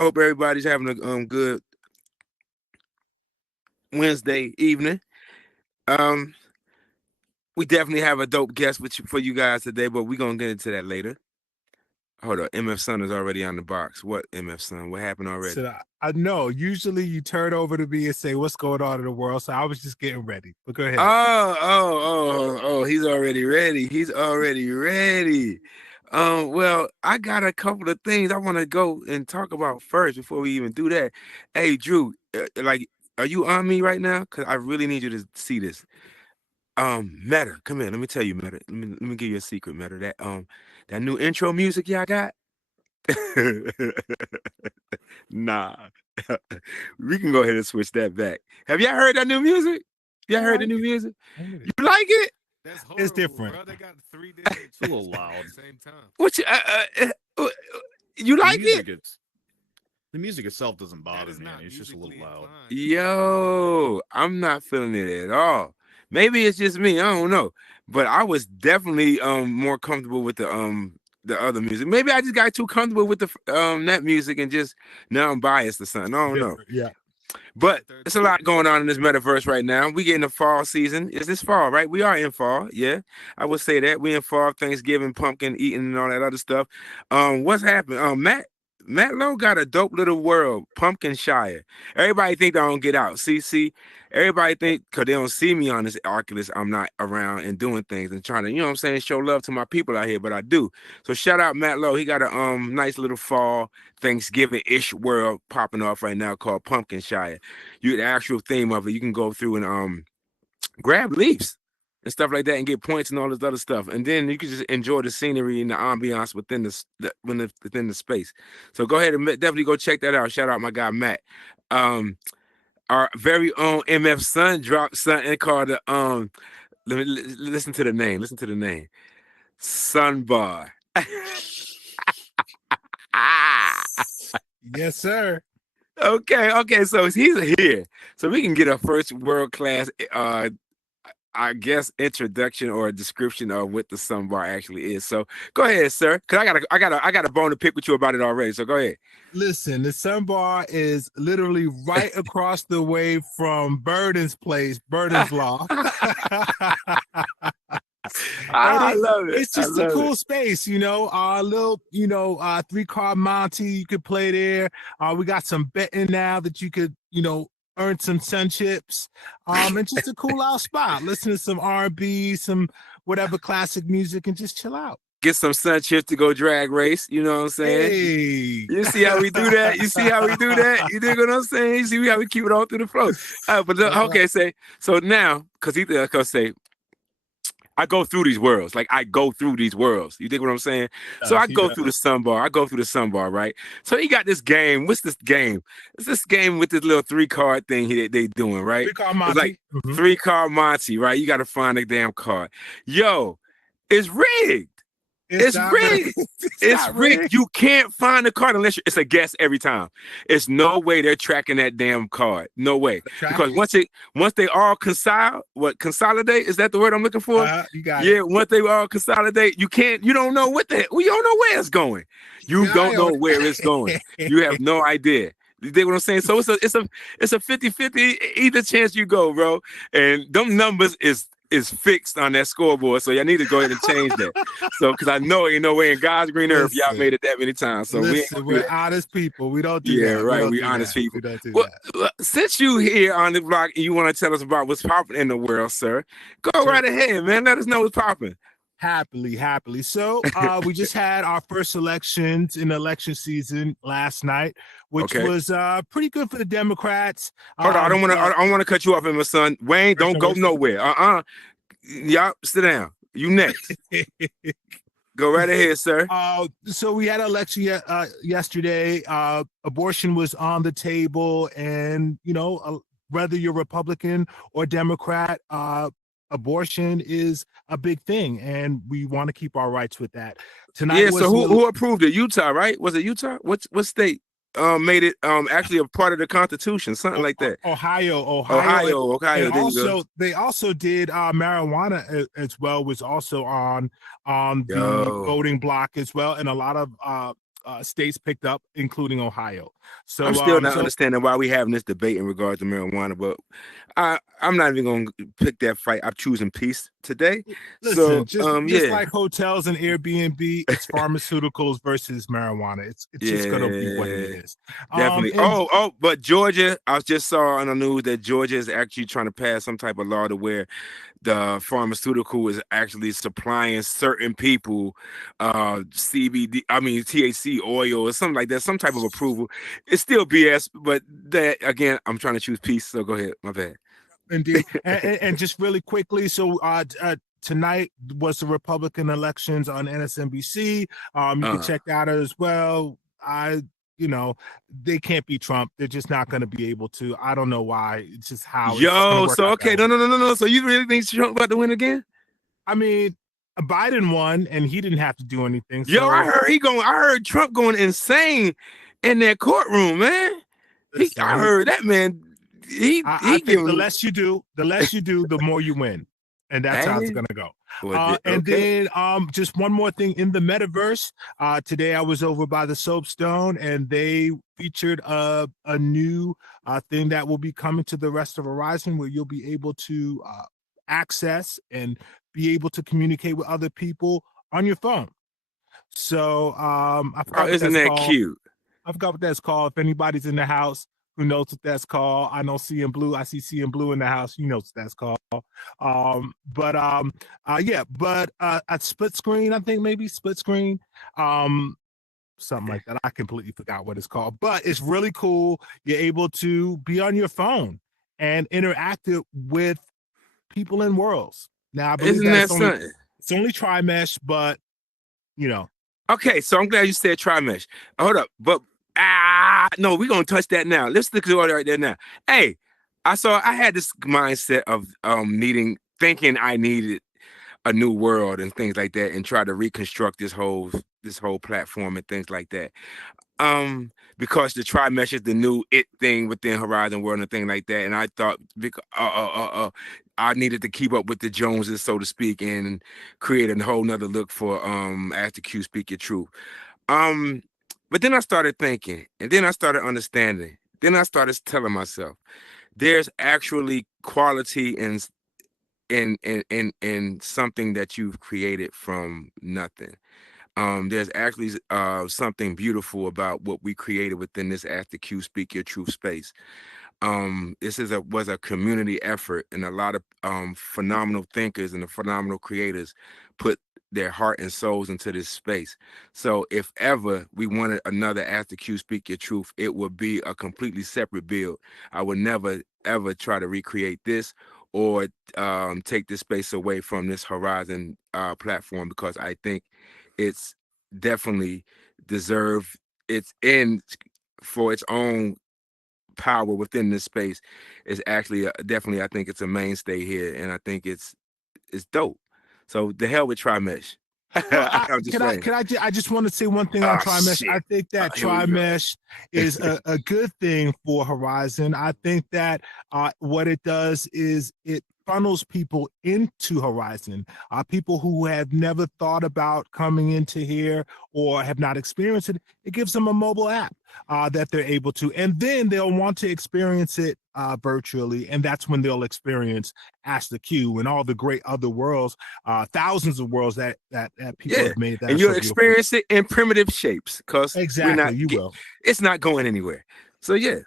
Hope everybody's having a good Wednesday evening. Um, we definitely have a dope guest for you guys today, but we're gonna get into that later. Hold up, MF Sun is already on the box. What MF Sun? What happened already? So I know. Usually you turn over to me and say, "What's going on in the world?" So I was just getting ready. But go ahead. Oh, he's already ready. He's already ready. Well, I got a couple of things I want to go and talk about first before we even do that. Hey, Drew, are you on me right now? Because I really need you to see this. Meta, come here. Let me tell you, Meta. Let me give you a secret, Meta. That new intro music y'all got. Nah, we can go ahead and switch that back. Have y'all heard that new music? Y'all heard the new music? You like it? That's horrible, It's different. bro. They got 3 different It's a little loud. at the same time. What you like it? The music itself doesn't That bother is me. not It's just a little musically loud. inclined. Yo, I'm not feeling it at all. Maybe it's just me. I don't know. But I was definitely more comfortable with the other music. Maybe I just got too comfortable with the that music and just now I'm biased or something. I don't know. Yeah. But it's a lot going on in this metaverse right now. We getting the fall season. Is this fall, right? We are in fall. Yeah, I would say that we in fall. Thanksgiving, pumpkin eating, and all that other stuff. What's happened? Matt Lowe got a dope little world, Pumpkin Shire. Everybody think I don't get out. See, everybody think because they don't see me on this Oculus, I'm not around and doing things and trying to, you know what I'm saying, show love to my people out here, but I do. So shout out Matt Lowe. He got a nice little fall Thanksgiving-ish world popping off right now called Pumpkin Shire. The actual theme of it, you can go through and grab leaves and stuff like that and get points and all this other stuff. And then you can just enjoy the scenery and the ambiance within within the space. So go ahead and definitely go check that out. Shout out my guy Matt. Our very own MF Sun dropped something called the listen to the name. Listen to the name. Sun Bar. Yes, sir. Okay, so he's here. So we can get a first world class I guess introduction or a description of what the Sun Bar actually is. So go ahead, sir. Cause I got a bone to pick with you about it already. So go ahead. Listen, the Sun Bar is literally right across the way from Burden's place, Burden's Law. I love it. It's just a cool space, a little, 3-card Monty you could play there. We got some betting now that you could, earn some sun chips. And just a cool out spot. Listen to some R&B, some whatever classic music, and just chill out. Get some sun chips to go drag race. You know what I'm saying? Hey. You see how we do that? You see how we do that? You dig what I'm saying? You see how we keep it all through the flow. Okay, so now, because say, I go through these worlds. Like I go through these worlds. You dig what I'm saying? So I go through the Sun Bar. I go through the Sun Bar, right? So he got this game. What's this game? It's this game with this little 3-card thing they doing, right? 3-card Monty. It's like 3-card Monty, right? You got to find the damn card. Yo, it's rigged. It's rigged. It's rigged. You can't find the card unless it's a guess every time. It's no way they're tracking that damn card. No way. Because once they all consolidate, is that the word I'm looking for? You got it. Once they all consolidate, you don't know you don't know where it's going. You don't know where it's going. You have no idea. You dig what I'm saying? So it's a 50-50 either chance you go, bro. And them numbers is fixed on that scoreboard, so y'all need to go ahead and change that. So, because I know ain't no way in God's green earth y'all made it that many times. So we're honest people. We don't do that. Yeah, right. We honest people. We don't do that. Since you here on the block and you want to tell us about what's popping in the world, sir, go right ahead, man. Let us know what's popping. Happily. So we just had our first elections in election season last night, which was pretty good for the Democrats. Hold on, I don't want to cut you off, my son. Wayne, don't go nowhere. Y'all sit down. You next. Go right ahead, sir. So we had an election yesterday. Abortion was on the table, and whether you're Republican or Democrat, abortion is a big thing, and we want to keep our rights with that. Tonight, so who approved it? Utah, right? Was it Utah? What state made it actually a part of the Constitution? Something like that. Ohio. And also, they also did marijuana as well. Was also on the voting block as well, and a lot of states picked up, including Ohio. So I'm still not understanding why we having this debate in regards to marijuana, but I'm not even going to pick that fight. I'm choosing peace today. listen, So just yeah, like hotels and Airbnb, it's pharmaceuticals versus marijuana. It's just gonna be what it yeah, is. definitely. And But Georgia, I just saw on the news that Georgia is actually trying to pass some type of law to where the pharmaceutical is actually supplying certain people CBD, I mean THC oil or something like that, some type of approval. It's still BS, but that again, I'm trying to choose peace. So go ahead, my bad. indeed, and just really quickly, so tonight was the Republican elections on MSNBC. You can check that out as well. They can't beat Trump. They're just not going to be able to. I don't know why. It's just how it's going to Yo, work so out okay, that way. no. So you really think Trump about to win again? I mean, Biden won, and he didn't have to do anything. Yo, I So heard I heard Trump going insane in that courtroom, man. I listen, heard that man. I He think the giving. less you do, the more you win, and that's how it's Hey, gonna go. And okay. then just one more thing in the metaverse. Today I was over by the Soapstone, and they featured a new thing that will be coming to the rest of Horizon, where you'll be able to access and be able to communicate with other people on your phone. So I Oh, forgot what isn't that's that called. cute? I forgot what that's called. If anybody's in the house who knows what that's called, I know C and Blue. I see C and Blue in the house. You know what that's called. A split screen, I think maybe split screen. Something like that. I completely forgot what it's called, but it's really cool. You're able to be on your phone and interact with people in worlds. Now I believe Isn't that that something? it's only tri-mesh, but you know. Okay, so I'm glad you said tri-mesh. Hold up, but no, we're gonna touch that now. Let's look at it right there now. Hey, I had this mindset of thinking I needed a new world and things like that, and try to reconstruct this whole platform and things like that. Because the tri-mesh is the new it thing within Horizon World and thing like that, and I thought because I needed to keep up with the Joneses, so to speak, and create a whole nother look for After Q Speak Your Truth. Um, but then I started thinking, and then I started understanding. Then I started telling myself, there's actually quality in something that you've created from nothing. There's actually something beautiful about what we created within this After Q Speak Your Truth space. This was a community effort, and a lot of phenomenal thinkers and the phenomenal creators put their heart and souls into this space. So if ever we wanted another After Q Speak Your Truth, it would be a completely separate build. I would never ever try to recreate this or take this space away from this Horizon platform, because I think it's definitely deserved its in for its own power within this space. Is actually definitely, I think it's a mainstay here, and I think it's dope. So the hell with tri-mesh. Well, I'm just saying. I just want to say one thing on Oh tri-mesh. I shit. think that Here we go. tri-mesh is a good thing for Horizon. I think that what it does is it funnels people into Horizon. People who have never thought about coming into here or have not experienced it. It gives them a mobile app that they're able to, and then they'll want to experience it virtually, and that's when they'll experience Ask the Q and all the great other worlds, thousands of worlds that people Yeah, have made that and are you'll so beautiful. experience it in primitive shapes, because Exactly, you will. it's not going anywhere. So yeah.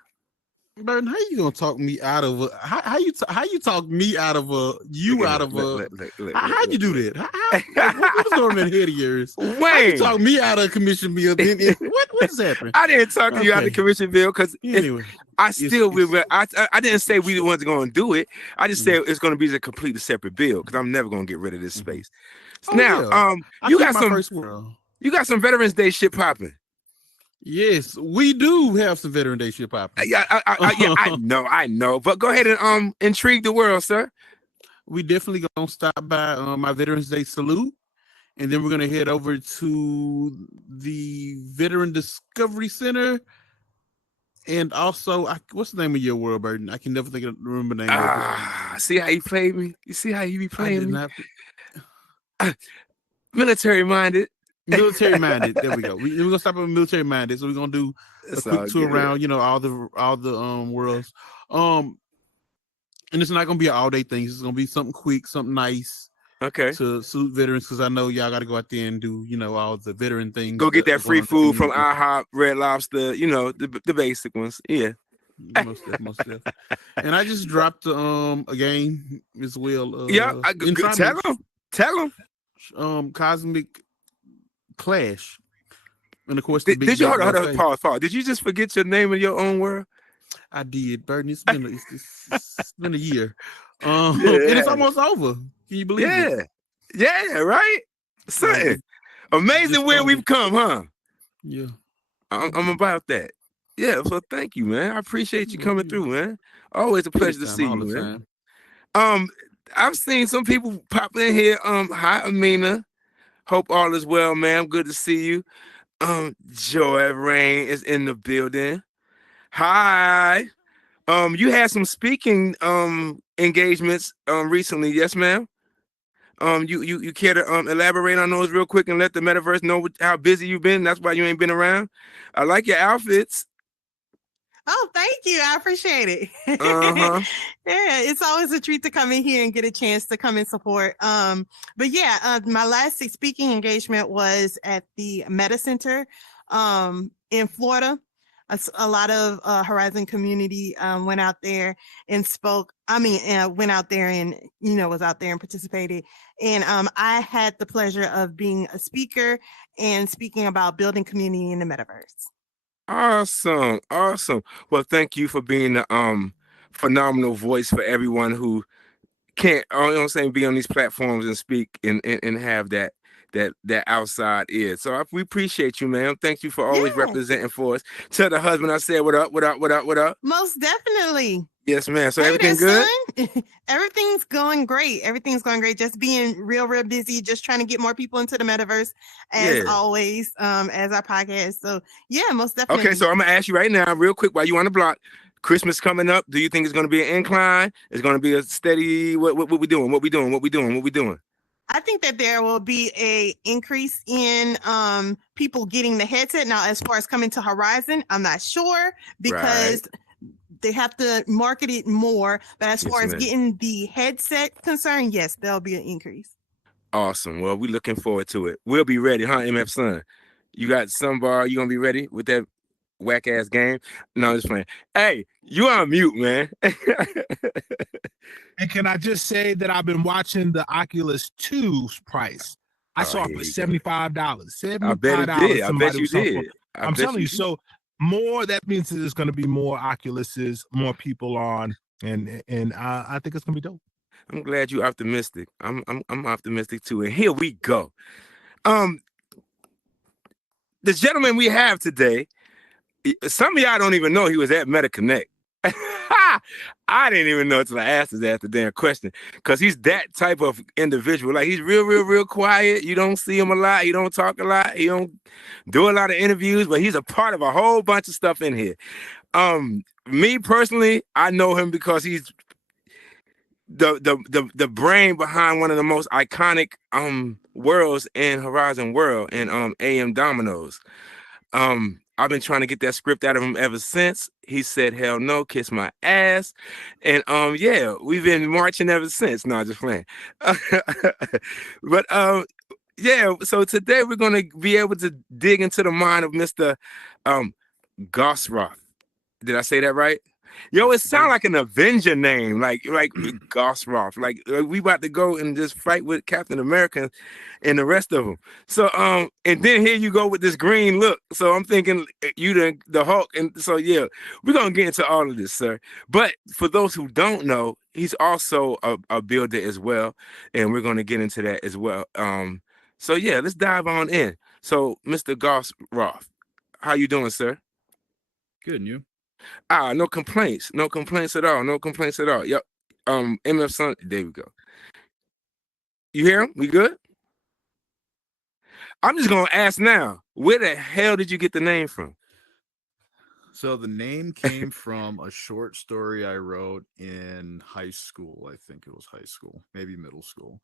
Burton, how you gonna talk me out of how you talk me out of Look you at out look, of look, look, look, how'd you do that? Like, what's going on in the head of yours? How you Wayne, talk me out of commission bill? What is happening? I didn't talk to you out of the Okay. commission bill because Anyway, I it's still will. I didn't say we the ones going to do it. I just mm, said it's going to be a completely separate bill, because I'm never going to get rid of this mhm. space. Oh Now, yeah, I you keep got my some first world. Veterans Day shit popping. Yes, we do have some Veteran Day shit popping. Yeah, yeah, I know. But go ahead and intrigue the world, sir. We definitely gonna stop by my Veterans Day salute, and then we're gonna head over to the Veteran Discovery Center, and also, what's the name of your world, Burton? I can never remember the name of it. See how you played me? You see how you be I playing did me? not. Military minded. Military minded. There we go. We're gonna stop at military minded. So we're gonna do a It's quick all tour good. around, all the worlds. Um, and it's not gonna be an all day thing. It's gonna be something quick, something nice Okay. to salute veterans because I know y'all got to go out there and do all the veteran things Go get that that are going free on in the food from community. IHOP, Red Lobster, the basic ones. Yeah. Most definitely, most definitely. And I just dropped a game as well. Yeah. In Tell Trimatch, them. Tell them. Cosmic Clash, and of course the Did Big you Bad hold on, Buffet. pause? Did you just forget your name in your own world? I did, Burton. It's been a year, and it's Yeah. almost over. Can you believe it? Yeah. Yeah, right? Like Something. it Amazing just where we've started. come, huh? Yeah. I'm about that. Yeah, so thank you, man. I appreciate you coming through, man. Always a pleasure to Anytime, see all you, the man. time. Um, I've seen some people pop in here. Hi Amina. Hope all is well, ma'am. Good to see you. Joy Rain is in the building. Hi. You had some speaking engagements recently, yes, ma'am. You care to elaborate on those real quick and let the metaverse know how busy you've been? That's why you ain't been around. I like your outfits. Oh, thank you. I appreciate it. Uh-huh. Yeah, it's always a treat to come in here and get a chance to come and support. But yeah, my last speaking engagement was at the Meta Center in Florida. A lot of Horizon community went out there and spoke. I mean, went out there and was out there and participated. And I had the pleasure of being a speaker and speaking about building community in the metaverse. Awesome. Awesome. Well, thank you for being the phenomenal voice for everyone who can't, you know what I'm saying, be on these platforms and speak and have that outside ear. So we appreciate you, man. Thank you for always Yes. representing for us. Tell the husband I said what up, what up, what up, what up. Most definitely. Yes, man. So Hey everything there, good? son. Everything's going great. Everything's going great. Just being real, real busy, just trying to get more people into the metaverse as Yeah. always, as our podcast. So yeah, most Okay, definitely. so I'm gonna ask you right now, real quick, while you on the block. Christmas coming up. Do you think it's gonna be an incline? It's gonna be a steady. What we doing? What we doing? What we doing? What we doing? I think that there will be a increase in people getting the headset. Now, as far as coming to Horizon, I'm not sure Right. because they have to market it more. But as Yes, far as ma'am. getting the headset concerned, yes, there'll be an increase. Awesome. Well, we looking forward to it. We'll be ready, huh, MF Son? You got some bar. You gonna be ready with that whack ass game? No, I'm just playing. Hey, you on mute, man. And can I just say that I've been watching the Oculus 2's price? I Oh, saw it here for you go. $75. I bet it $75. did. I bet Somebody you was talking did. for. I I'm bet telling you you. did. So more. That means that there's going to be more Oculuses, more people on, and I think it's going to be dope. I'm glad you're optimistic. I'm optimistic too. And here we go. Um, the gentleman we have today, some of y'all don't even know he was at MetaConnect. I didn't even know until I asked his ass the damn question, because he's that type of individual. Like, he's real, real, real quiet. You don't see him a lot. He don't talk a lot. He don't do a lot of interviews, but he's a part of a whole bunch of stuff in here. Me personally, I know him because he's the brain behind one of the most iconic worlds in Horizon World and AM Dominoes. I've been trying to get that script out of him ever since. He said, "Hell no, kiss my ass," and yeah, we've been marching ever since. No, just playing. But yeah. So today we're gonna be able to dig into the mind of Mr. um Gausroth. Did I say that right? Yo, it sound like an Avenger name, like Gausroth. Like we about to go and just fight with Captain America and the rest of them. So and then here you go with this green look. So I'm thinking you the Hulk, and so yeah, we're gonna get into all of this, sir. But for those who don't know, he's also a builder as well, and we're gonna get into that as well. So yeah, let's dive on in. So, Mr. Gausroth, how you doing, sir? Good, and you? No complaints. No complaints at all. No complaints at all. Yep. MF Son, there we go. You hear him? We good? I'm just gonna ask now. Where the hell did you get the name from? So the name came from a short story I wrote in high school. I think it was high school, maybe middle school.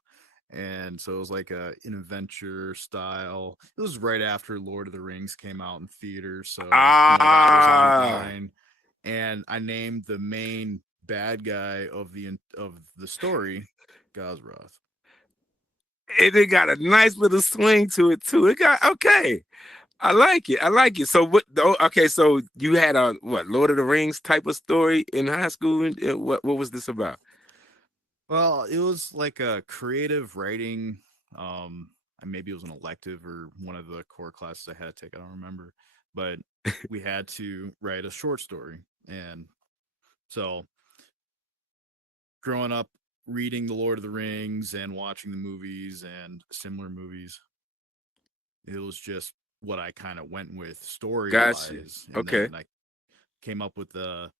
And so it was like an adventure style. It was right after Lord of the Rings came out in theaters, so that was on the Ah, line. And I named the main bad guy of the story Gausroth. it got a nice little swing to it too. It got okay. I like it. I like it. So what? Okay, so you had a what Lord of the Rings type of story in high school. What was this about? Well, it was like a creative writing. And maybe it was an elective or one of the core classes I had to take. I don't remember, but we had to write a short story. And so, growing up, reading the Lord of the Rings and watching the movies and similar movies, it was just what I kind of went with story Gotcha. wise, and Okay. then I came up with the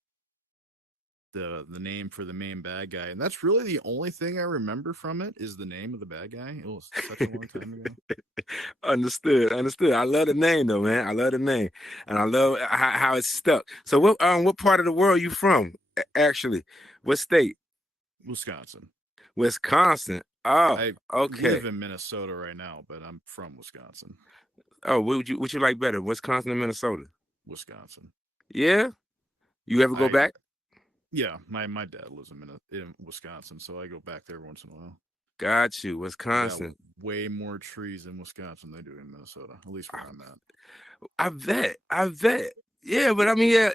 name for the main bad guy, and that's really the only thing I remember from it is the name of the bad guy. It was such a long time ago. Understood. Understood. I love the name though, man. I love the name, and I love how it's stuck. So what part of the world you from? Actually, what state? Wisconsin. Wisconsin. Oh, I okay. live in Minnesota right now, but I'm from Wisconsin. Oh, what you like better, Wisconsin or Minnesota? Wisconsin. Yeah. You ever go I back? Yeah, my dad lives in Wisconsin, so I go back there once in a while. Got you, They got Wisconsin. way more trees in Wisconsin than they do in Minnesota, at least where I'm at. I bet. I bet. Yeah, but I mean, yeah,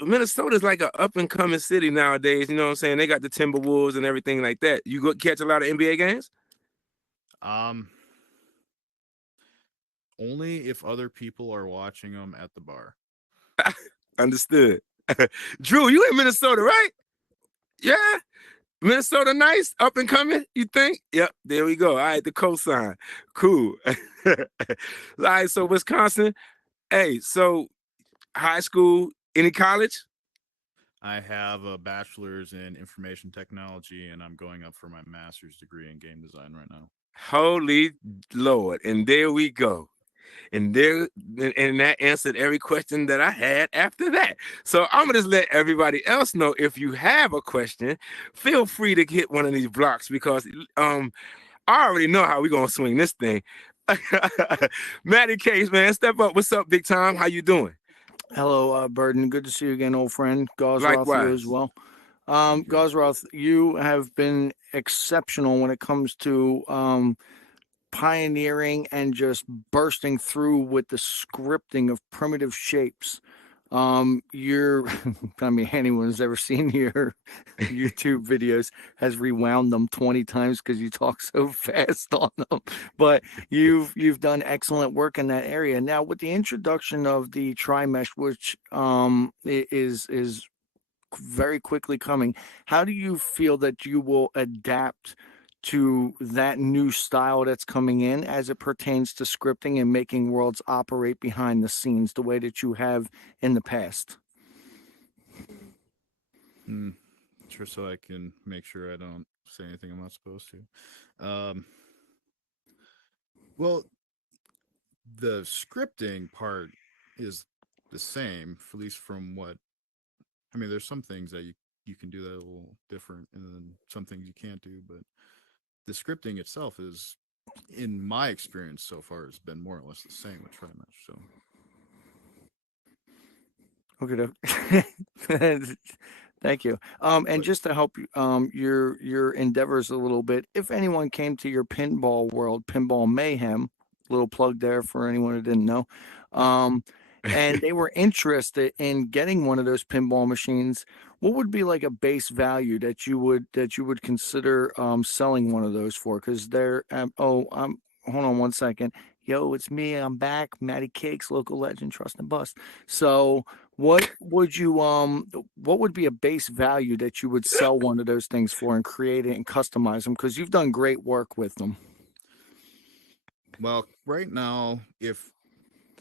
Minnesota's like an up and coming city nowadays. You know what I'm saying? They got the Timberwolves and everything like that. You go catch a lot of NBA games? Um, Only if other people are watching them at the bar. Understood. Drew, you in Minnesota, right? Yeah. Minnesota nice, up and coming, you think? Yep, there we go. All right, the cosign. Cool. All right, so Wisconsin. Hey, so high school, any college? I have a bachelor's in information technology, and I'm going up for my master's degree in game design right now. Holy Lord. And there we go. And that answered every question that I had after that. So I'm gonna just let everybody else know if you have a question, feel free to hit one of these blocks because I already know how we're gonna swing this thing. Matty Case, man, step up. What's up, big time? How you doing? Hello, Burden. Good to see you again, old friend. Gausroth, you as Likewise. well. Thank you. Gausroth, you have been exceptional when it comes to pioneering and just bursting through with the scripting of primitive shapes. You're, I mean, anyone who's ever seen your YouTube videos has rewound them 20 times because you talk so fast on them. But you've done excellent work in that area. Now, with the introduction of the tri-mesh, which is very quickly coming, how do you feel that you will adapt to that new style that's coming in as it pertains to scripting and making worlds operate behind the scenes the way that you have in the past? Hmm. Just so I can make sure I don't say anything I'm not supposed to. Well, the scripting part is the same, at least from what I mean. There's some things that you can do that a little different, and then some things you can't do. But the scripting itself is, in my experience so far, has been more or less the same with TriMesh. So Okay. Thank you. And but just to help your endeavors a little bit, if anyone came to your pinball world, Pinball Mayhem, little plug there for anyone who didn't know, um, and they were interested in getting one of those pinball machines, what would be like a base value that you would consider selling one of those for? Because they're hold on one second. Yo, it's me. I'm back. Matty Cakes, local legend, trust and bust. So what would be a base value that you would sell one of those things for and create it and customize them? Because you've done great work with them. well, right now, if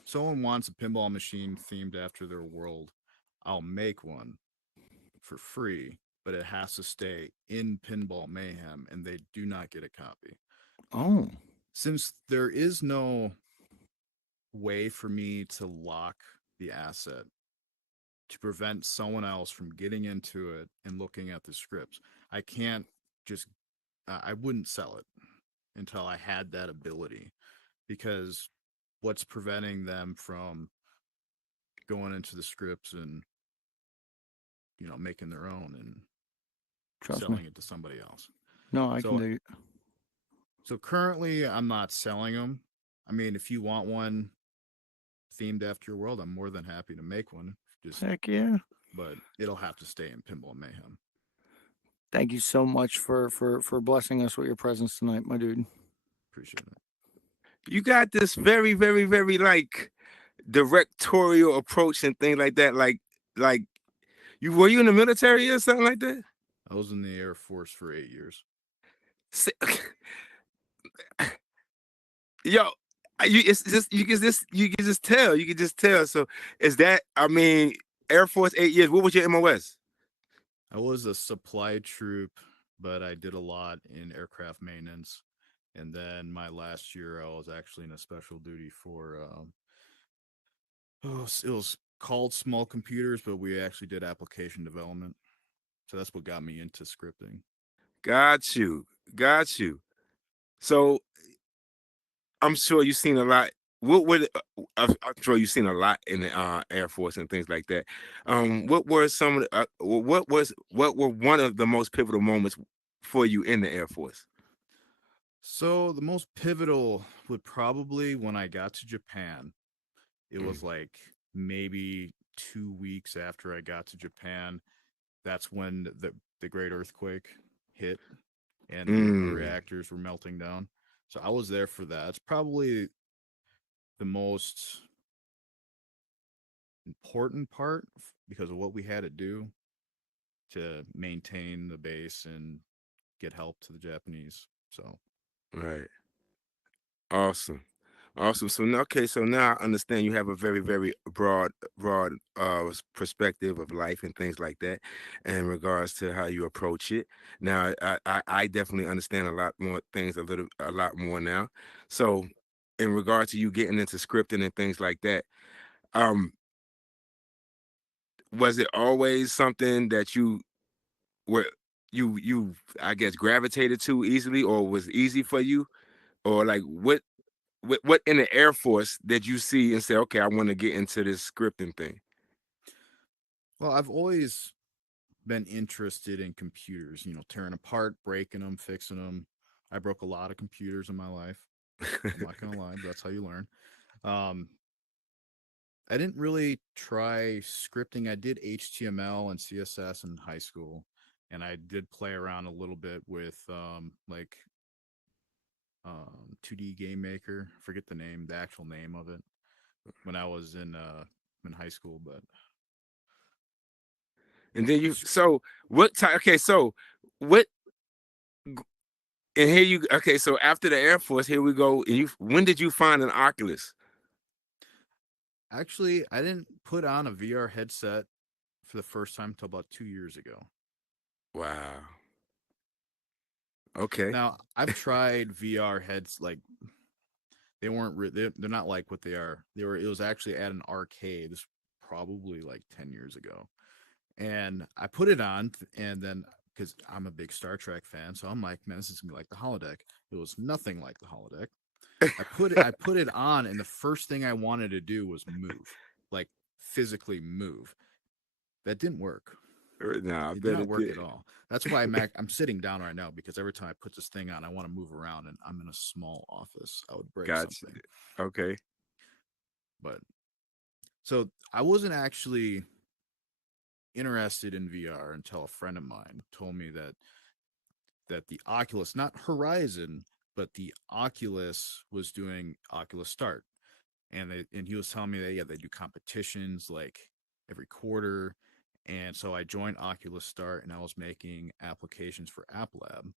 someone wants a pinball machine themed after their world, I'll make one for free, but it has to stay in Pinball Mayhem, and they do not get a copy. Oh, Since there is no way for me to lock the asset to prevent someone else from getting into it and looking at the scripts, I can't just, I wouldn't sell it. until I had that ability, because what's preventing them from going into the scripts and making their own and Trust selling me. it to somebody else. No, I can So dig it. so currently I'm not selling them. I mean, if you want one themed after your world, I'm more than happy to make one. Just Heck yeah. but it'll have to stay in Pinball Mayhem. Thank you so much for blessing us with your presence tonight, my dude. Appreciate it. You got this very, very, very like directorial approach and things like that. Like were you in the military or something like that? I was in the Air Force for 8 years. Yo, it's just you can just tell. So is that, I mean, Air Force 8 years? What was your MOS? I was a supply troop, but I did a lot in aircraft maintenance. And then my last year, I was actually in a special duty for it was called small computers, but we actually did application development. So that's what got me into scripting. Got you. So I'm sure you've seen a lot. I'm sure you've seen a lot in the Air Force and things like that. What were some of the, what were one of the most pivotal moments for you in the Air Force? So the most pivotal would probably when I got to Japan. It was like maybe 2 weeks after I got to Japan. That's when the great earthquake hit and the nuclear reactors were melting down. So I was there for that. It's probably the most important part because of what we had to do to maintain the base and get help to the Japanese. So Right. Awesome. So now, okay, so now I understand you have a very, very broad perspective of life and things like that in regards to how you approach it. Now I definitely understand a lot more things, a lot more now. So in regard to you getting into scripting and things like that, um, was it always something that you were you I guess gravitated to easily, or was easy for you? Or like what in the Air Force did you see and say, okay, I want to get into this scripting thing? well, I've always been interested in computers, tearing apart, breaking them, fixing them. I broke a lot of computers in my life. I'm not gonna lie, but that's how you learn. Um, I didn't really try scripting. I did HTML and CSS in high school, and I did play around a little bit with 2D Game Maker. I forget the actual name of it, when I was in high school. But And then so what time? Okay, so what? And here you, okay, so after the Air Force, here we go. And when did you find an Oculus? actually, I didn't put on a VR headset for the first time until about 2 years ago. Wow. Okay. Now I've tried VR heads, like they weren't they're not like what they are. It was actually at an arcade. This probably like 10 years ago, and I put it on, and then because I'm a big Star Trek fan, so I'm like, man, this is gonna be like the holodeck. It was nothing like the holodeck. I put it on, and the first thing I wanted to do was move, like physically move. That didn't work. No, I It did bet not it work did. at all. That's why I'm sitting down right now, because every time I put this thing on, I want to move around, and I'm in a small office. I would break Gotcha. something. Okay. But so I wasn't actually interested in VR until a friend of mine told me that the Oculus, not Horizon, but the Oculus was doing Oculus Start, and he was telling me that they do competitions like every quarter, and so I joined Oculus Start, and I was making applications for App Lab,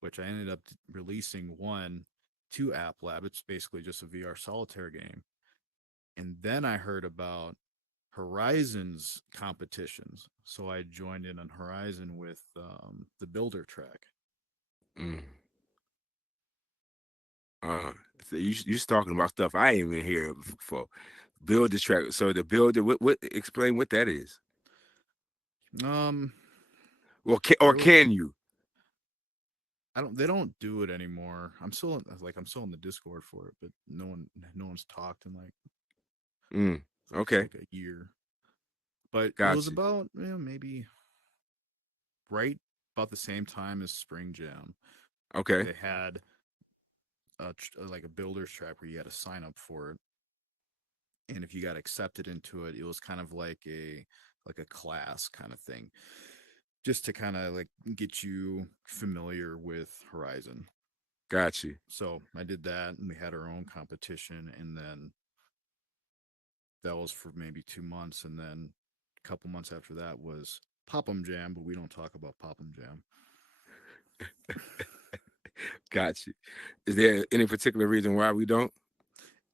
which I ended up releasing one to App Lab. It's basically just a VR solitaire game, and then I heard about Horizon's competitions, so I joined in on Horizon with the Builder track. Mm. So you talking about stuff I ain't even hear before. Build the track. So the builder, what explain what that is? Um, Or build. can you? They don't do it anymore. I'm still in the Discord for it, but no one's talked in like Okay, like a year. But it was got you. about maybe right about the same time as Spring Jam. Okay, They had like a builder's track where you had to sign up for it, and if you got accepted into it, it was kind of like a class kind of thing, just to kind of like get you familiar with Horizon. got you. So I did that, and we had our own competition, and then that was for maybe 2 months, and then a couple months after that was Pop'em Jam, but we don't talk about Pop'em Jam. Got you. Is there any particular reason why we don't?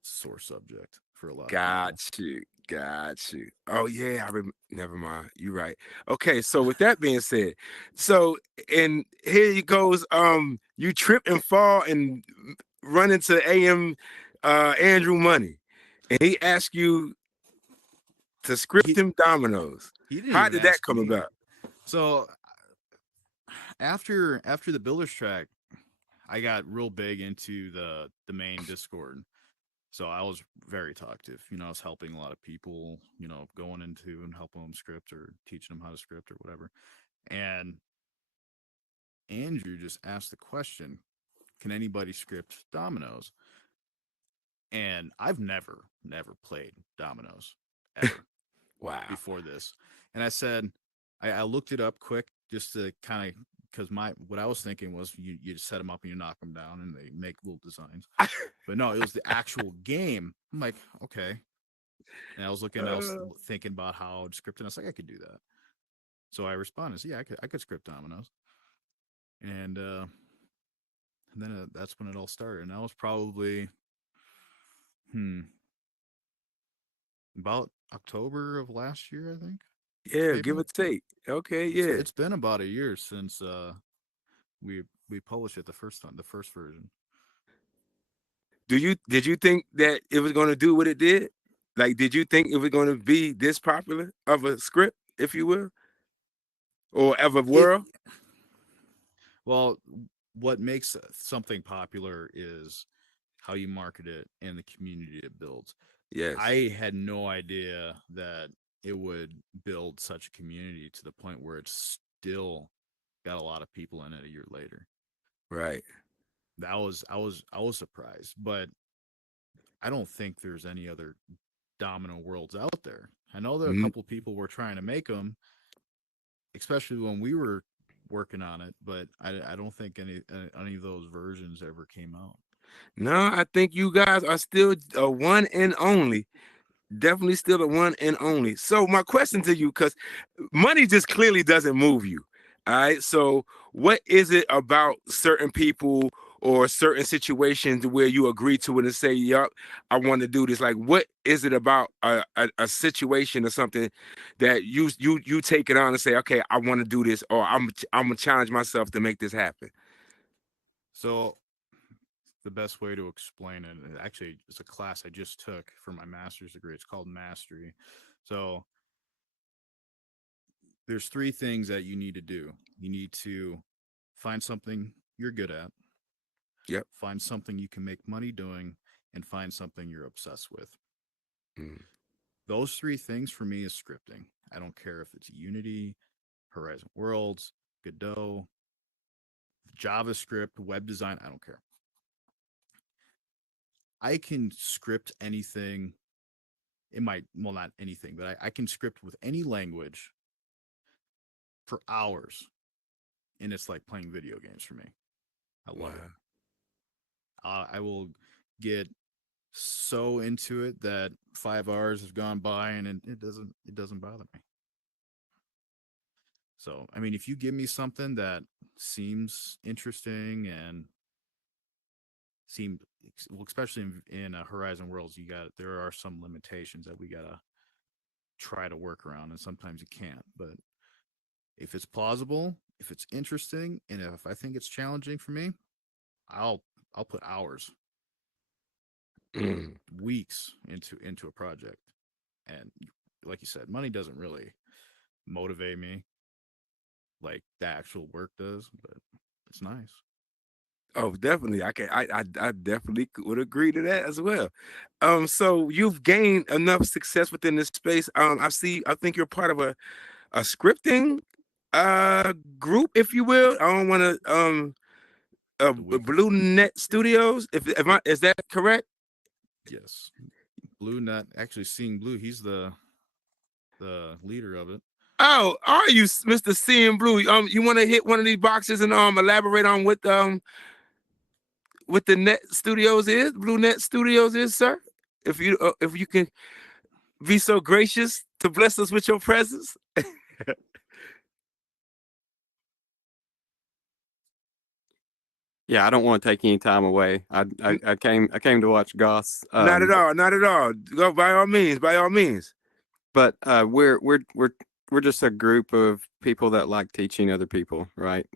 Sore subject for a lot of people. Got you. Got you. Oh yeah, never mind. You're right. Okay, so with that being said, so and here you goes. You trip and fall and run into AM Andrew Money, and he asked you to script He him dominoes. he didn't How even did that ask come me. about? So after the builder's track, I got real big into the main Discord. So I was very talkative. I was helping a lot of people, going into and helping them script or teaching them how to script or whatever. And Andrew just asked the question, can anybody script dominoes? And I've never played dominoes ever Wow. before this. And I said, I looked it up quick just to kind of, because what I was thinking was you just set them up and you knock them down and they make little designs. But no, it was the actual game. I'm like, okay. And I was thinking about how to script it. I was like, I could do that. So I responded, yeah, I could script dominoes. And then that's when it all started. And that was probably, about October of last year, I think. Yeah, Maybe. give or take. Okay, yeah. It's been about a year since we published it the first time, the first version. Did you think that it was going to do what it did? Like, did you think it was going to be this popular of a script, if you will, or of a world? Well, what makes something popular is how you market it and the community it builds. Yes. I had no idea that it would build such a community to the point where it's still got a lot of people in it a year later. Right. I was surprised, but I don't think there's any other domino worlds out there. I know that a couple people were trying to make them, especially when we were working on it, but I don't think any of those versions ever came out. No, I think you guys are still a one and only. Definitely still a one and only. So my question to you, because money just clearly doesn't move you. All right. So what is it about certain people or certain situations where you agree to it and say, yup, I want to do this? Like, what is it about a situation or something that you take it on and say, okay, I want to do this, or I'm gonna challenge myself to make this happen? So the best way to explain it, actually, it's a class I just took for my master's degree. It's called Mastery. So there's three things that you need to do. You need to find something you're good at. Yep. Find something you can make money doing, and find something you're obsessed with. Those three things for me is scripting. I don't care if it's Unity, Horizon Worlds, Godot, JavaScript, web design. I don't care. I can script anything. It might, well, not anything, but I can script with any language for hours. And it's like playing video games for me. I love it. I will get so into it that 5 hours have gone by and it doesn't bother me. So, I mean, if you give me something that seems interesting and especially in Horizon Worlds, there are some limitations that we gotta try to work around, and sometimes you can't. But if it's plausible, if it's interesting, and if I think it's challenging for me, I'll put hours, weeks into a project. And like you said, money doesn't really motivate me like the actual work does, but it's nice. Oh, definitely. I definitely would agree to that as well. So you've gained enough success within this space. I think you're part of a scripting group, if you will. I don't want to The weekly Blue Net Studios. If I is that correct? yes, Blue Nut. Actually, seeing Blue, he's the leader of it. Oh, are you Mr. Seeing Blue? You want to hit one of these boxes and elaborate on what the Net Studios is, Blue Net Studios is, sir? If you can be so gracious to bless us with your presence. Yeah, I don't want to take any time away. I came to watch Goss. Not at all, not at all. Go by all means, by all means. But we're just a group of people that like teaching other people, right?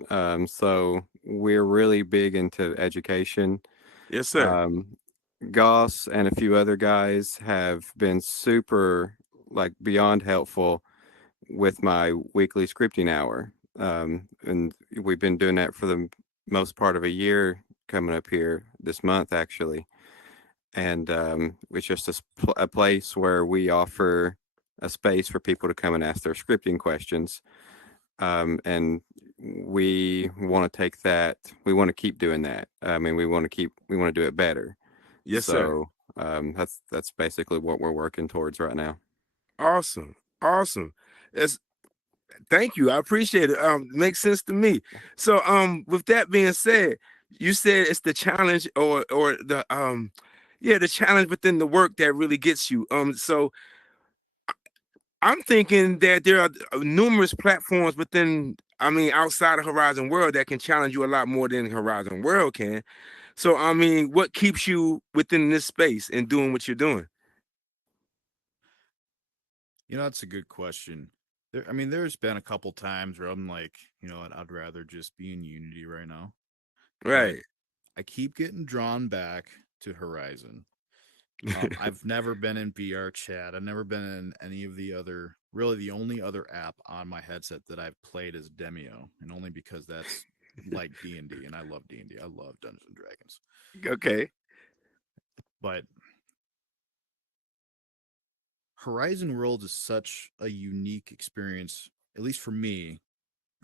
So we're really big into education. Yes, sir. Goss and a few other guys have been super, like, beyond helpful with my weekly scripting hour. And we've been doing that for the most part of a year, coming up here this month, actually. And it's just a place where we offer a space for people to come and ask their scripting questions. And we want to take that, we want to keep doing that. I mean, we want to do it better. Yes, sir. So that's basically what we're working towards right now. Awesome. Awesome. It's Thank you. I appreciate it. Makes sense to me. So with that being said, you said it's the challenge or the yeah, the challenge within the work that really gets you. So I'm thinking that there are numerous platforms within, I mean, outside of Horizon World that can challenge you a lot more than Horizon World can. So, I mean, what keeps you within this space and doing what you're doing? That's a good question. I mean, there's been a couple times where I'm like, I'd rather just be in Unity right now. But Right. I keep getting drawn back to Horizon. I've never been in VR chat. I've never been in any of the other. Really, the only other app on my headset that I've played is Demio, and only because that's like D&D, and I love D&D. I love Dungeons and Dragons. Okay. But Horizon Worlds is such a unique experience, at least for me,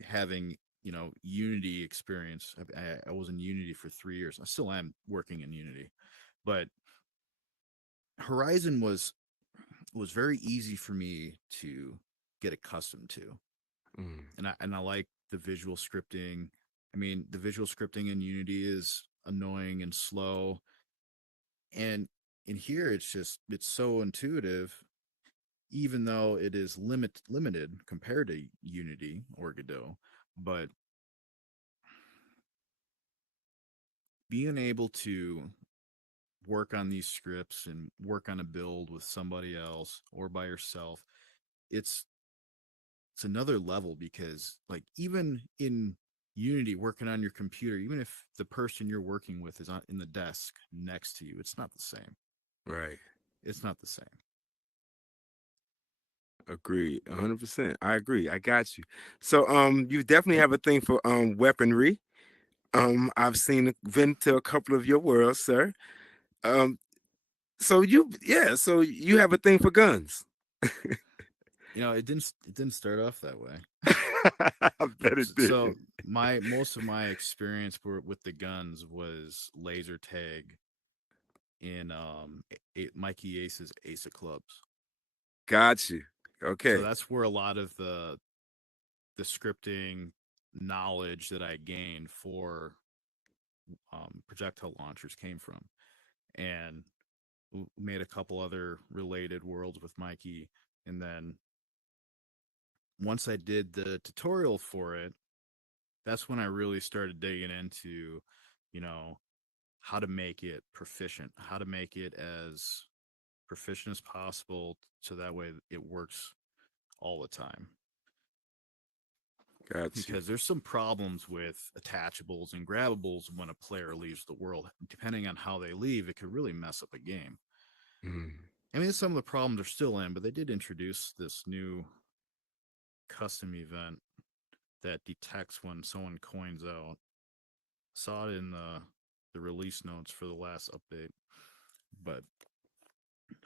having Unity experience. I was in Unity for 3 years. I still am working in Unity, but Horizon was very easy for me to get accustomed to, Mm. and I like the visual scripting. I mean, the visual scripting in Unity is annoying and slow, and in here it's so intuitive, even though it is limited compared to Unity or Godot. But being able to work on these scripts and work on a build with somebody else or by yourself, it's another level, because like even in Unity, working on your computer, even if the person you're working with is in the desk next to you, it's not the same. Right. It's not the same. Agreed. 100%. I agree. I got you. So you definitely have a thing for weaponry. I've been to a couple of your worlds, sir. Um, so you have a thing for guns. It didn't start off that way. I bet it did. So my most of my experience with the guns was laser tag in Mikey Ace's Ace of Clubs. Got you. So Okay. that's where a lot of the scripting knowledge that I gained for projectile launchers came from, and made a couple other related worlds with Mikey. And then once I did the tutorial for it, that's when I really started digging into, you know, how to make it proficient, how to make it as proficient as possible, so that way it works all the time. Got you. Because there's some problems with attachables and grabbables when a player leaves the world. Depending on how they leave, it could really mess up a game. Mm. I mean, some of the problems are still in, but they did introduce this new custom event that detects when someone coins out. saw it in the release notes for the last update, but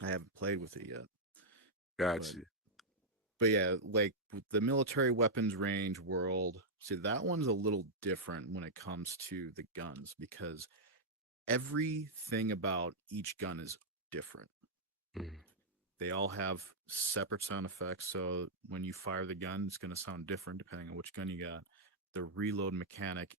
I haven't played with it yet. But Gotcha. but yeah, like with the military weapons range world, see that one's a little different when it comes to the guns because everything about each gun is different. Mhm. They all have separate sound effects, so when you fire the gun, it's going to sound different depending on which gun you got. The reload mechanic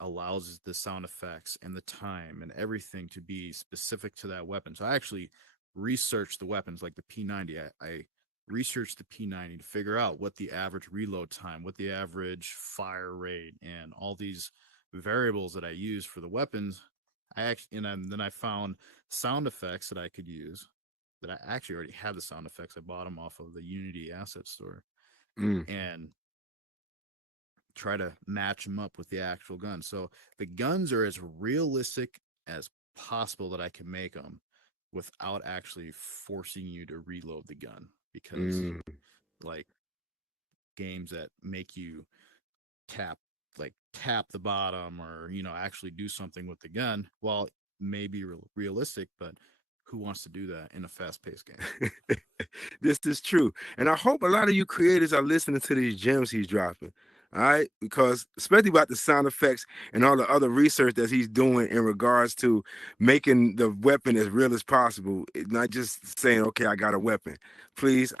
allows the sound effects and the time and everything to be specific to that weapon. So I actually researched the weapons like the P90. I researched the P90 to figure out what the average reload time, what the average fire rate, and all these variables that I use for the weapons. Then I found sound effects that I could use. That I actually already had the sound effects. I bought them off of the Unity asset store, Mm. and try to match them up with the actual gun. So the guns are as realistic as possible that I can make them without actually forcing you to reload the gun because Mm. like games that make you tap tap the bottom or actually do something with the gun, well, maybe realistic, but who wants to do that in a fast-paced game? This is true. And I hope a lot of you creators are listening to these gems he's dropping. All right. Because especially about the sound effects and all the other research that he's doing in regards to making the weapon as real as possible. Not just saying, okay, I got a weapon. Please,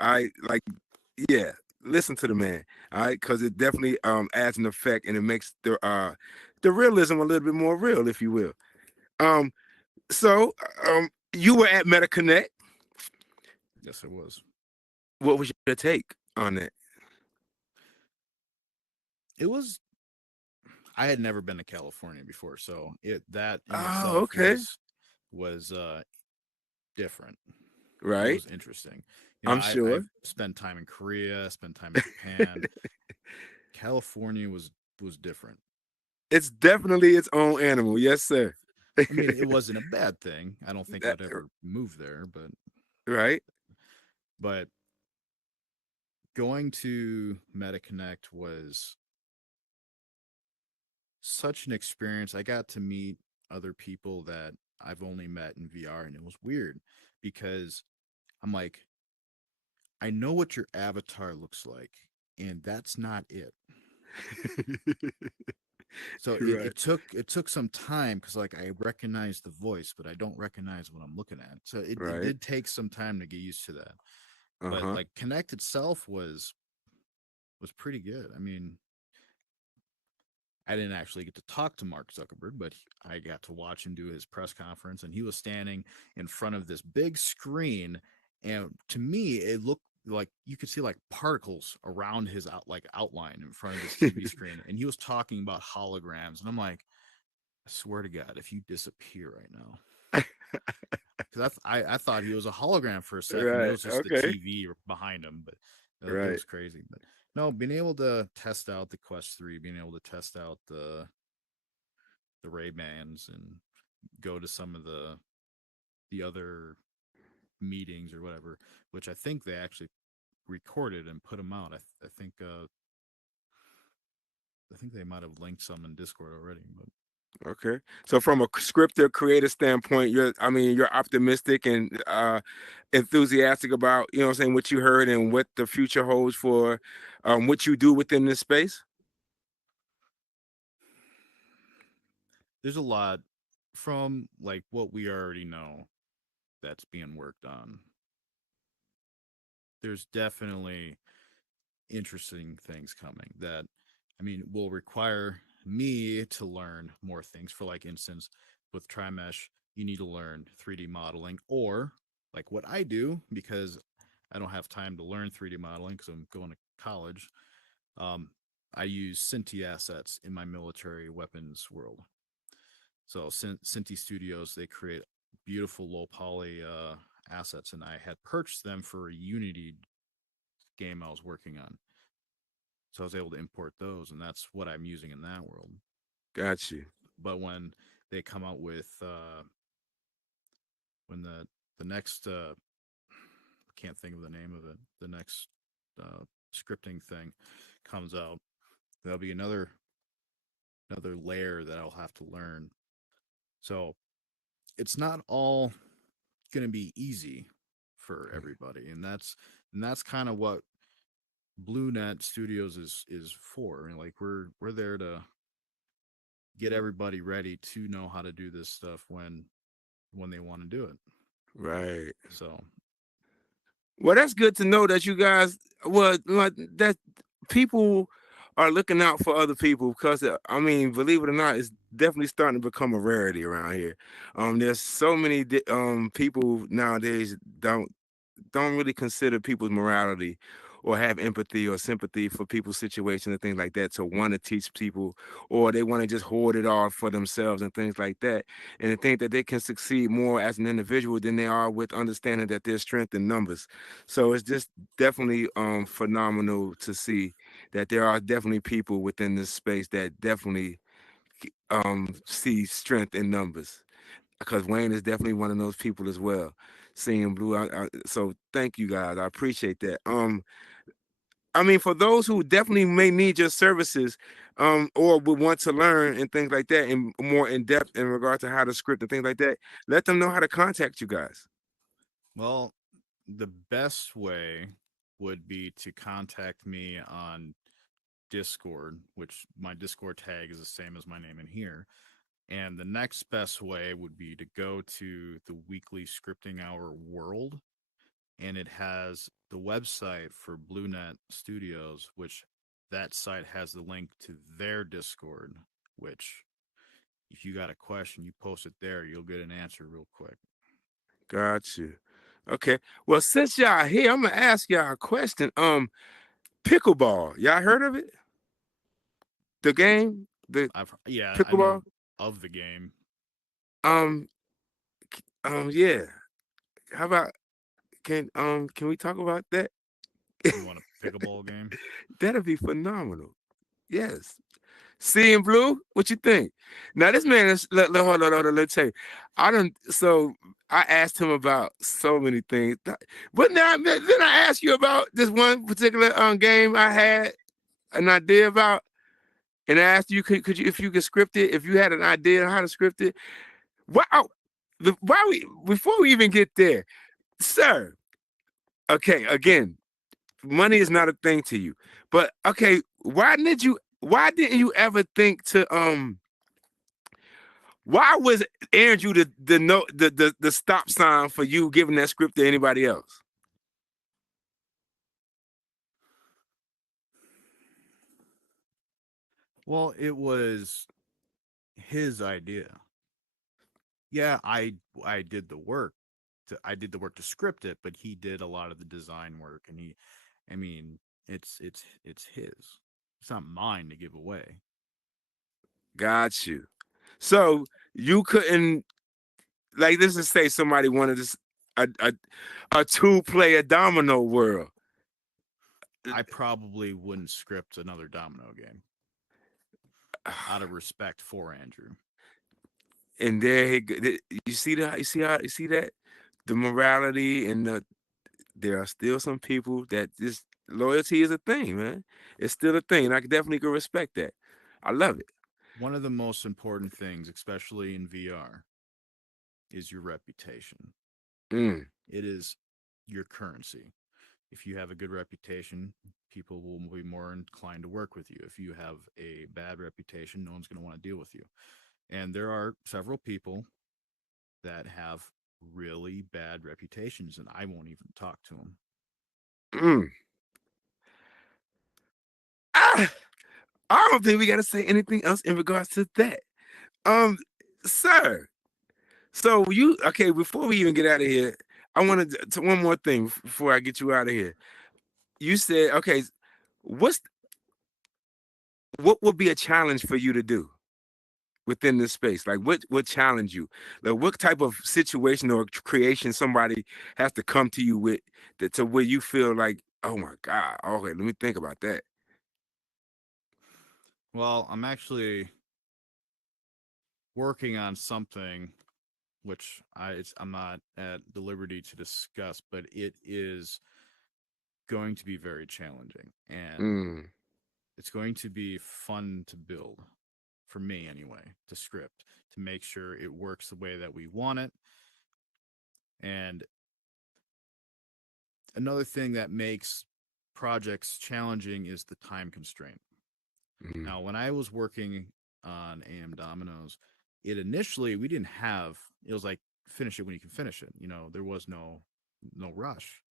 yeah, listen to the man. All right. Because it definitely adds an effect and it makes the realism a little bit more real, if you will. Um, so you were at MetaConnect. Yes, it was. What was your take on that? It was I had never been to California before, so that in Oh, itself okay. was different. It Right. was interesting. I'm I've sure. spent time in Korea, spent time in Japan. California was different. It's definitely its own animal. Yes, sir. I mean, it wasn't a bad thing. I don't think I That- would ever move there, right. but going to MetaConnect was such an experience. I got to meet other people that I've only met in VR, and it was weird because I'm like, I know what your avatar looks like, and that's not it. So Right. it took some time because like I recognize the voice, but I don't recognize what I'm looking at. So it Right. did take some time to get used to that. But Uh-huh. like Connect itself was pretty good. I mean, I didn't actually get to talk to Mark Zuckerberg, but I got to watch him do his press conference, and he was standing in front of this big screen, and to me, it looked like you could see like particles around his outline in front of this TV screen, and he was talking about holograms, and I'm like, I swear to God, if you disappear right now, because I thought he was a hologram for a second, it Right. was just the Okay. TV behind him, but it Right. was crazy. But no, being able to test out the Quest 3, being able to test out the Ray Bans and go to some of the other meetings or whatever, which I think they actually recorded and put them out. I think they might have linked some in Discord already. But Okay. So from a scripter creator standpoint, you're optimistic and enthusiastic about, what I'm saying, what you heard and what the future holds for what you do within this space. there's a lot from like what we already know that's being worked on. There's definitely interesting things coming that will require me to learn more things. For like instance, with Trimesh, you need to learn 3D modeling, or like what I do, because I don't have time to learn 3D modeling because I'm going to college. um, I use Cinti assets in my military weapons world. So Cinti Studios, they create beautiful low poly assets, and I had purchased them for a Unity game I was working on. So I was able to import those, and that's what I'm using in that world. Got you. But when they come out with when the next I can't think of the name of it, the next scripting thing comes out, there'll be another another layer that I'll have to learn. So it's not all going to be easy for everybody, and that's kind of what Blue Net Studios is for. Like we're there to get everybody ready to know how to do this stuff when they want to do it. Right. So Well, that's good to know that you guys, well, like, that people are looking out for other people because I mean, believe it or not, it's definitely starting to become a rarity around here. There's so many people nowadays don't really consider people's morality or have empathy or sympathy for people's situation and things like that to want to teach people, or they want to just hoard it all for themselves and things like that, and they think that they can succeed more as an individual than they are with understanding that there's strength in numbers. So it's just definitely phenomenal to see that there are definitely people within this space that definitely see strength in numbers, because Wayne is definitely one of those people as well. Seeing blue, so thank you guys. I appreciate that. I mean, for those who definitely may need your services, or would want to learn and things like that, and more in depth in regard to how to script and things like that, let them know how to contact you guys. well, the best way would be to contact me on Discord, which my Discord tag is the same as my name in here. And the next best way would be to go to the weekly scripting hour world, and it has the website for BlueNet Studios, which that site has the link to their Discord, which if you got a question, you post it there, you'll get an answer real quick. Got you. Okay. Well, since y'all here, I'm gonna ask y'all a question. Pickleball. Y'all heard of it? The game, the I know pickleball. of the game. Um, yeah. How about can we talk about that? You want a pickleball game? That'd be phenomenal. Yes. Seeing blue, what you think? Now this man is hold on, let's tell you. I don't so I asked him about so many things. But now then I asked you about this one particular game I had an idea about, and I asked you could you if you could script it, if you had an idea on how to script it. Wow. Why we before we even get there, sir. Okay, again, money is not a thing to you. But okay, why didn't you ever think to why was Andrew the no the stop sign for you giving that script to anybody else? Well, it was his idea. Yeah, I did the work. I did the work to script it, but he did a lot of the design work, and I mean, it's his. It's not mine to give away. Got you. So you couldn't, like, this is say somebody wanted this a two-player domino world. I probably wouldn't script another domino game out of respect for Andrew. And there you see that you see that the morality and there are still some people that this loyalty is a thing, man. It's still a thing, and I definitely can respect that. I love it. One of the most important things, especially in VR, is your reputation. Mm, It is your currency. If you have a good reputation, people will be more inclined to work with you. If you have a bad reputation, no one's going to want to deal with you. And there are several people that have really bad reputations, and I won't even talk to them. mm. Ah, I don't think we got to say anything else in regards to that. Um, sir. So you okay? Before we even get out of here, I wanted to one more thing before I get you out of here. You said okay. What's what would be a challenge for you to do within this space? Like what would challenge you? Like what type of situation or creation somebody has to come to you with that to where you feel like, oh my God, okay, let me think about that. Well, I'm actually working on something which I'm not at the liberty to discuss, but it is going to be very challenging, and Mm, it's going to be fun to build. for me anyway, to script to make sure it works the way that we want it. And another thing that makes projects challenging is the time constraint. Mhm. Now, when I was working on AM Dominoes, it initially we didn't have it was like finish it when you can finish it. There was no rush.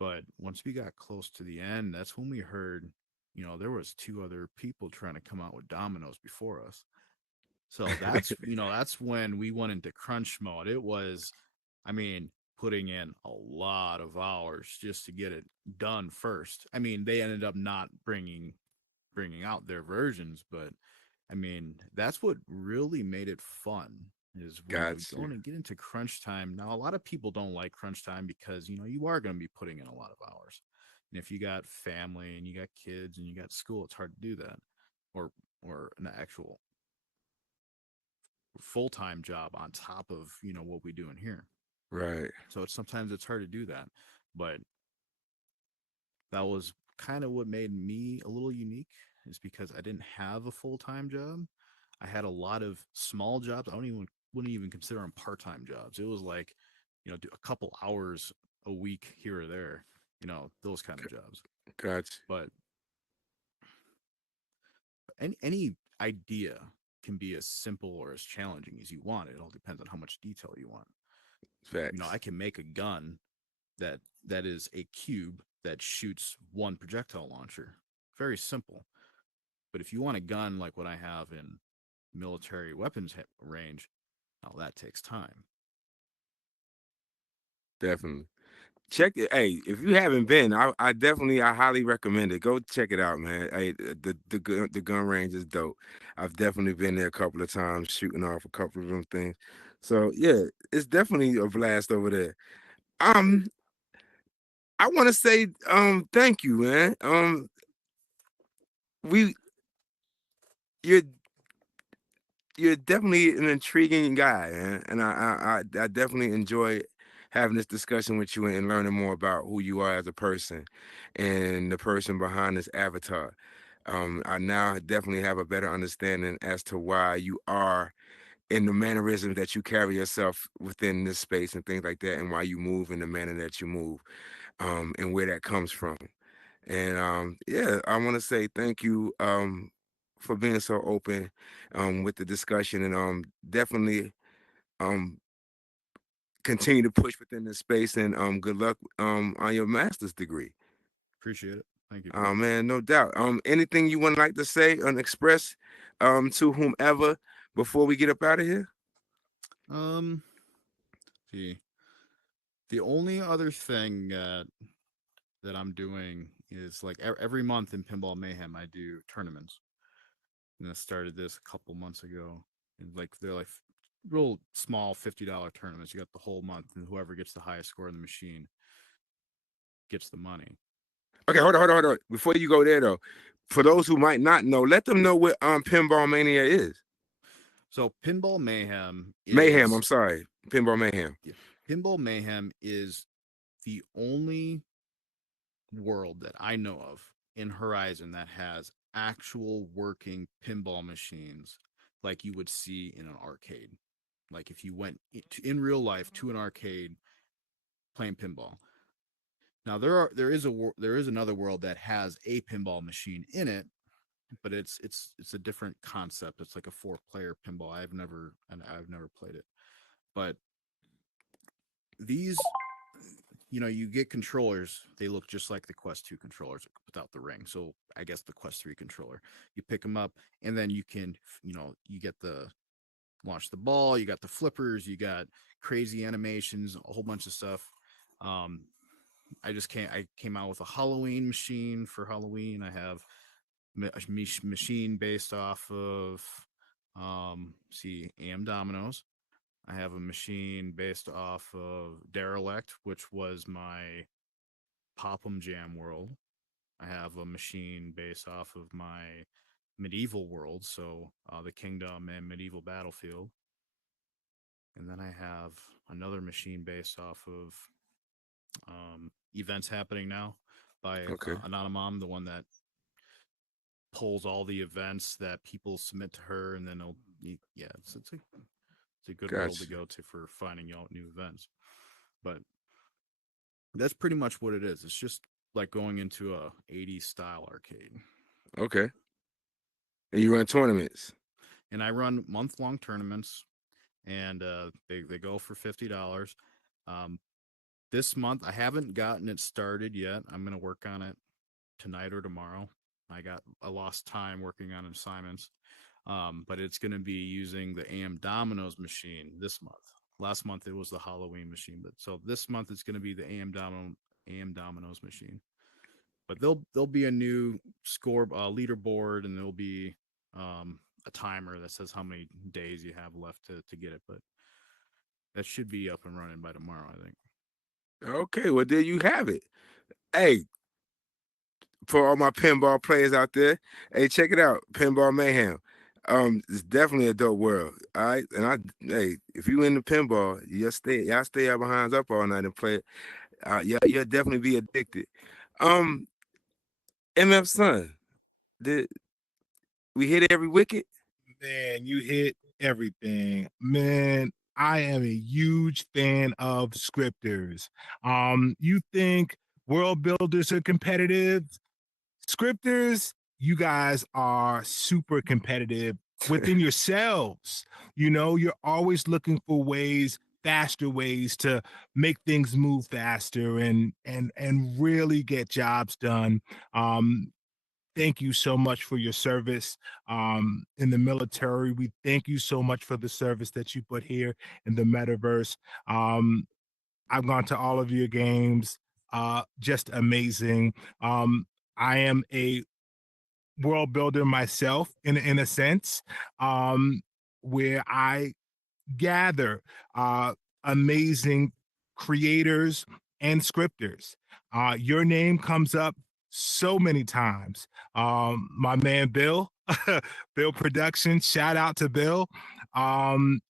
But once we got close to the end, that's when we heard, there was two other people trying to come out with dominoes before us. So that's when we went into crunch mode. It was, I mean, putting in a lot of hours just to get it done first. I mean, they ended up not bringing out their versions, but I mean, that's what really made it fun is when we Got go you. in and get into crunch time. Now, a lot of people don't like crunch time because, you are going to be putting in a lot of hours. And if you got family and you got kids and you got school, it's hard to do that. Or an actual full-time job on top of, what we do in here. Right. So sometimes it's hard to do that. But that was kind of what made me a little unique is because I didn't have a full-time job. I had a lot of small jobs. I wouldn't even consider them part-time jobs. It was like, do a couple hours a week here or there, those kind of jobs. Got But any idea can be as simple or as challenging as you want. It all depends on how much detail you want. you. Facts. I can make a gun that is a cube that shoots one projectile launcher. Very simple. But if you want a gun like what I have in military weapons range, now that takes time. Definitely. Check it. Hey, if you haven't been, I highly recommend it. Go check it out, man. Hey, the gun range is dope. I've definitely been there a couple of times, shooting off a couple of them things. So yeah, it's definitely a blast over there. Um, I want to say thank you, man. We you're you're definitely an intriguing guy, man, and I definitely enjoy having this discussion with you and learning more about who you are as a person and the person behind this avatar. I now definitely have a better understanding as to why you are in the mannerisms that you carry yourself within this space and things like that, and why you move in the manner that you move, and where that comes from. And yeah, I want to say thank you for being so open with the discussion, and definitely um continue to push within this space, and good luck on your master's degree. Appreciate it. Thank you. Man, no doubt. Anything you would like to say and express to whomever before we get up out of here? Um, see, the only other thing that I'm doing is like every month in Pinball Mayhem, I do tournaments. And I started this a couple months ago. And like they're like real small $50 tournaments. You got the whole month, and whoever gets the highest score in the machine gets the money. Okay, hold on. Before you go there though, for those who might not know, let them know what Pinball Mania is. So Pinball Mayhem Mayhem, is I'm sorry. Pinball Mayhem. yeah, Pinball Mayhem is the only world that I know of in Horizon that has actual working pinball machines like you would see in an arcade. Like if you went in real life to an arcade playing pinball. Now there is another world that has a pinball machine in it, but it's a different concept. It's like a 4-player pinball. I've never played it. But these you get controllers. They look just like the Quest 2 controllers without the ring. So I guess the Quest 3 controller. You pick them up, and then you can, you get the launch the ball. You got the flippers. You got crazy animations, a whole bunch of stuff. I came out with a Halloween machine for Halloween. I have a machine based off of AM Dominoes. I have a machine based off of Derelict, which was my Popham Jam world. I have a machine based off of my medieval world, so the Kingdom and Medieval Battlefield. And then I have another machine based off of events happening now by Okay. Anonymom, the one that pulls all the events that people submit to her, and then it's a good world to Gotcha. go to for finding out new events. But that's pretty much what it is. It's just like going into a 80s style arcade. Okay. And you run tournaments. And I run month-long tournaments, and they go for $50. This month I haven't gotten it started yet. I'm gonna work on it tonight or tomorrow. I lost time working on assignments. But it's gonna be using the AM Dominoes machine this month. Last month it was the Halloween machine, but so this month it's gonna be the AM Dominoes machine. But there'll be a new score leaderboard, and there'll be a timer that says how many days you have left to get it. But that should be up and running by tomorrow, I think. Okay, well there you have it. Hey, for all my pinball players out there, hey, check it out, Pinball Mayhem. It's definitely a dope world. All right, and if you into pinball, y'all stay out behind up all night and play it. You'll definitely be addicted. MF Son, did we hit every wicket? Man, you hit everything. Man, I am a huge fan of scripters. You think world builders are competitive? Scripters, you guys are super competitive within yourselves. You're always looking for faster ways to make things move faster and really get jobs done. Thank you so much for your service in the military. We thank you so much for the service that you put here in the metaverse. I've gone to all of your games, just amazing. I am a world builder myself in a sense, where I gather amazing creators and scripters. Your name comes up so many times. My man Bill, Bill Productions, shout out to Bill.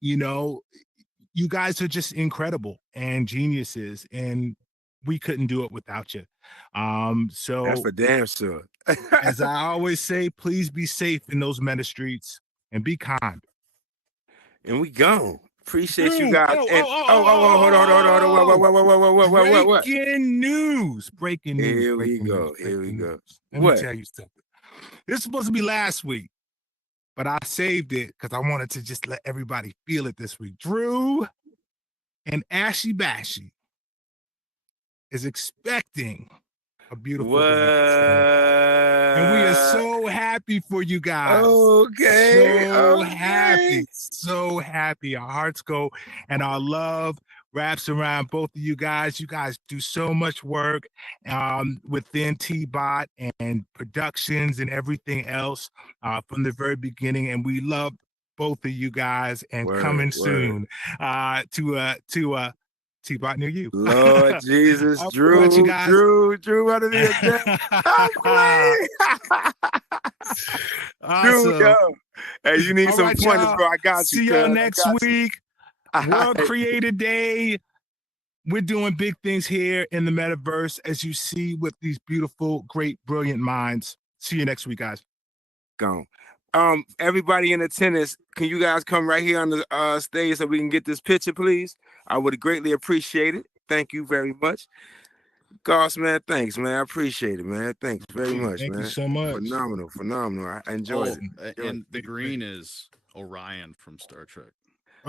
You guys are just incredible and geniuses, and we couldn't do it without you. That's So for damn sure. as I always say, please be safe in those meta streets and be kind. And we gone. Appreciate you Boom. guys. And hold on. What? Breaking news. Breaking news. Here we Breaking go. news. Here we Breaking go. news. Let What? me tell you something. This is supposed to be last week, but I saved it because I wanted to just let everybody feel it this week. Drew and Ashy Bashy is expecting a beautiful baby soon. And we are so happy for you guys. Okay. So happy. Our hearts go and our love wraps around both of you guys. You guys do so much work within T-Bot and productions and everything else from the very beginning. And we love both of you guys, and coming soon to T-Bot near you. Lord Jesus, All Drew, right, you guys. Drew, out of the I'm playing. Awesome. Drew, yo. Hey, you need All some right, pointers, y'all. bro. I got you. See y'all next week. World You. Creator Day. We're doing big things here in the metaverse, as you see with these beautiful, great, brilliant minds. See you next week, guys. Gone. Everybody in attendance, can you guys come right here on the stage so we can get this picture, please? I would greatly appreciate it. Thank you very much. Goss, man, thanks, man. I appreciate it, man. Thanks very much, Thank man. you so much. Phenomenal. I enjoyed it. And the green is Orion from Star Trek.